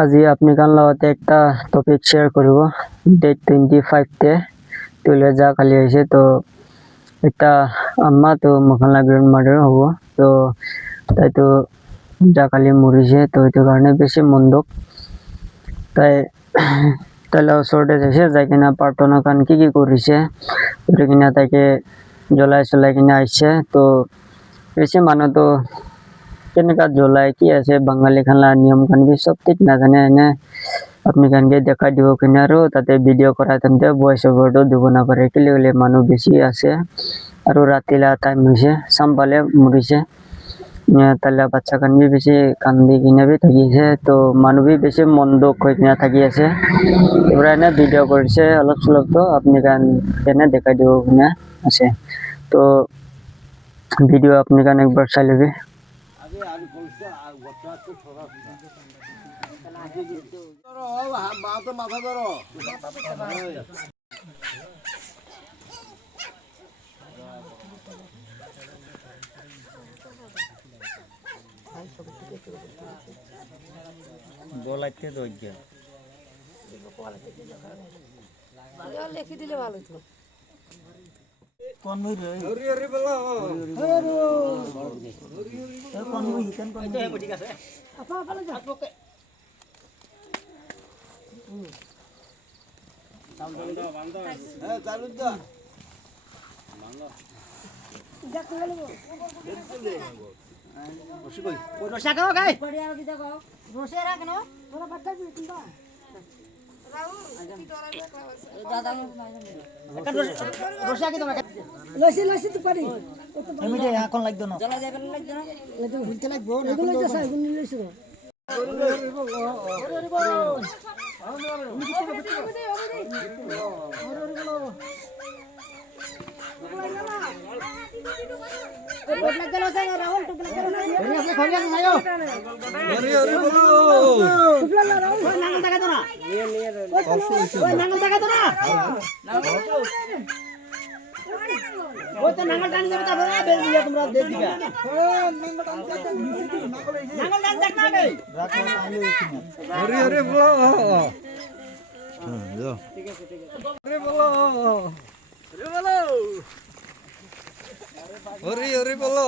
আজি আপনি কান লগতে একটা টপিক শেয়ার করব। ডেট 25 তুলে যা কালি হয়েছে তো একটা আম্মা তো মোকানলা গ্র্যান্ড মাদার হব তো তাই তো যা কালি মরিছে তো এই কারণে বেশি মন দুঃখ তাই তাহলে ওচৰতে যাইছে যাই কিনা প্ৰাৰ্থনা কান কি কৰিছে কৰি কিনা তাকে জ্বলাই চলাই কিনা আহিছে তো বেছি মানুহ তো কেনেকা জ্বলাই কি আছে বাঙালি খানা নিয়ম কান বি সব ঠিক নাজানে এনে আপনি কানকে দেখাই দিব কিনে আৰু তাতে ভিডিঅ' কৰাই তেন্তে ভইচ অভাৰটো দিব নাপাৰে কেলে মানুহ বেছি আছে আৰু ৰাতিলা টাইম হৈছে চাম্বালে মৰিছে তাহলে বাচ্চা কান বি বেশি কান্দি কিনে বি থাকিছে তো মানুহ বি বেশি মন দুখ হৈ কিনে থাকি আছে এবার এনে ভিডিঅ' কৰিছে অলপ চলপ তো আপনি কান এনে দেখাই দিব কিনে আছে তো ভিডিঅ' আপনি কান একবার চাই লবি। গলাইতে ধৈর্য লিখে দিলে ভালো হতো। কোন হই রে হরি হরি বলো কোন হই হিকান কোন হই ঠিক আছে আপা ভালো যা ওকে বান্দা বান্দা হ্যাঁ চালু দাও বান্দা যা করে নেব বসি কই ওই রসা খাও গাই বড়িয়া কি দেখো রোসে রাখনো তোরা বাচ্চা কি কিনবা দাদা রসা কি তোমরা লসি তো পারি আমি যে এখন লাগতো না জ্বালা যাবে লাগবে না লাগতো ভুলতে লাগবো না এগুলো তো সাই গুনি লসি হরি হরি বলো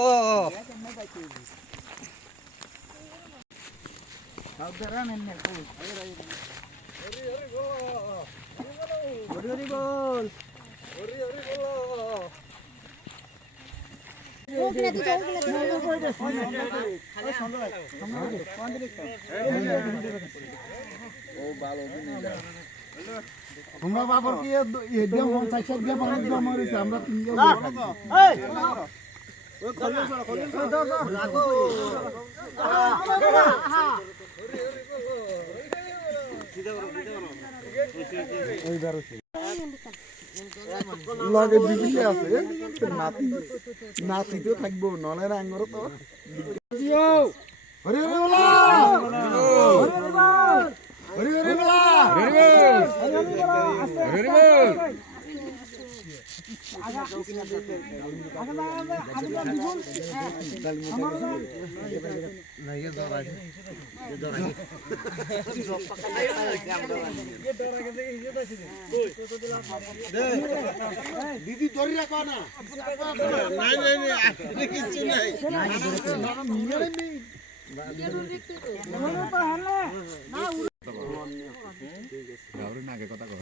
সাউদারান এনে কই হরি হরি বলো হরি হরি বল হরি হরি বলো তোমরা বাবার কি এদিকে মন সাইড দিয়ে বানাই দাও মারিছে আমরা তিনজন এই ওই খলিল ধর রাখো ওই দাঁড়াছে লাগে বিবিসি আছে নাতি নাতি তো থাকবো নলের আঙ্গর তো দিও হরি হরি বলো হরি হরি বলো হরি হরি বল দিদি ধরে রাখো না নাই নাই নাই কিছু নাই নাগে কথা কো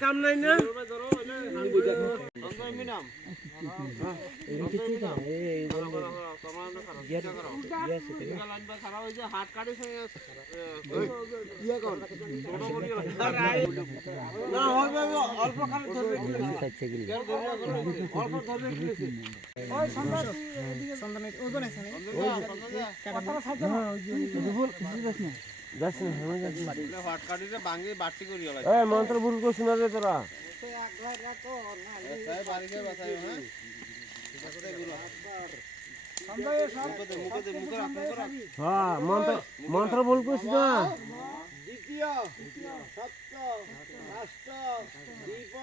কাম নাই না হাত কাটে অল্প মন্ত্র ভুল করছ না রে তোরা হ্যাঁ মন্ত্র ভুল করছ না দ্বিতীয় সপ্ত রাষ্ট্র দীপ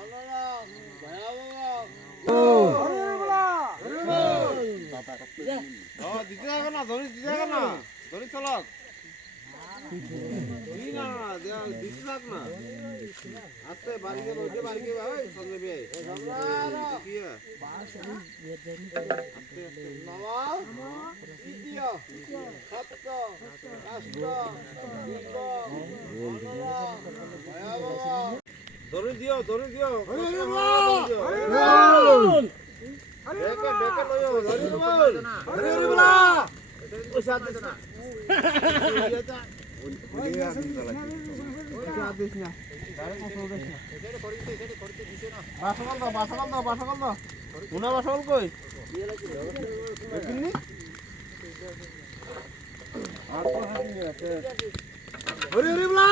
অনর দিতে যাবে না দিতে যাবে না ধরি চলক না দিতে থাক না আস্তে বাড়ি গেল বাড়ি গেবে সঞ্জয় ভাই দ্বিতীয় সপ্ত রাষ্ট্র দীপ ধরে দিও বেকে লইও ধরে বল ধরে বলা পয়সা দিস না বাসকাল দাও উনা বাসকাল কই হরি হরি বলা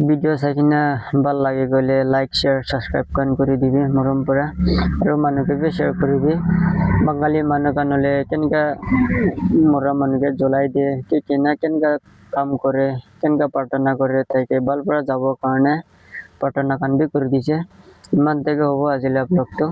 ভিডিও চাই কিনে ভাল লাগে গ'লে লাইক শ্বেয়াৰ ছাবস্ক্ৰাইব কৰি দিবি মৰম পৰা আৰু মানুহকে শ্বেয়াৰ কৰিবি বাঙালী মানুহ কাণলে কেনেকা মৰা মানুহকে জ্বলাই দিয়ে কেনেকা কাম কৰে কেনেকা প্ৰাৰ্থনা কৰে তাইকে ভাল পৰা যাবৰ কাৰণে প্ৰাৰ্থনা কান বি কৰি দিছে ইমান তাকে হ'ব আজিলৈ ব্লগটো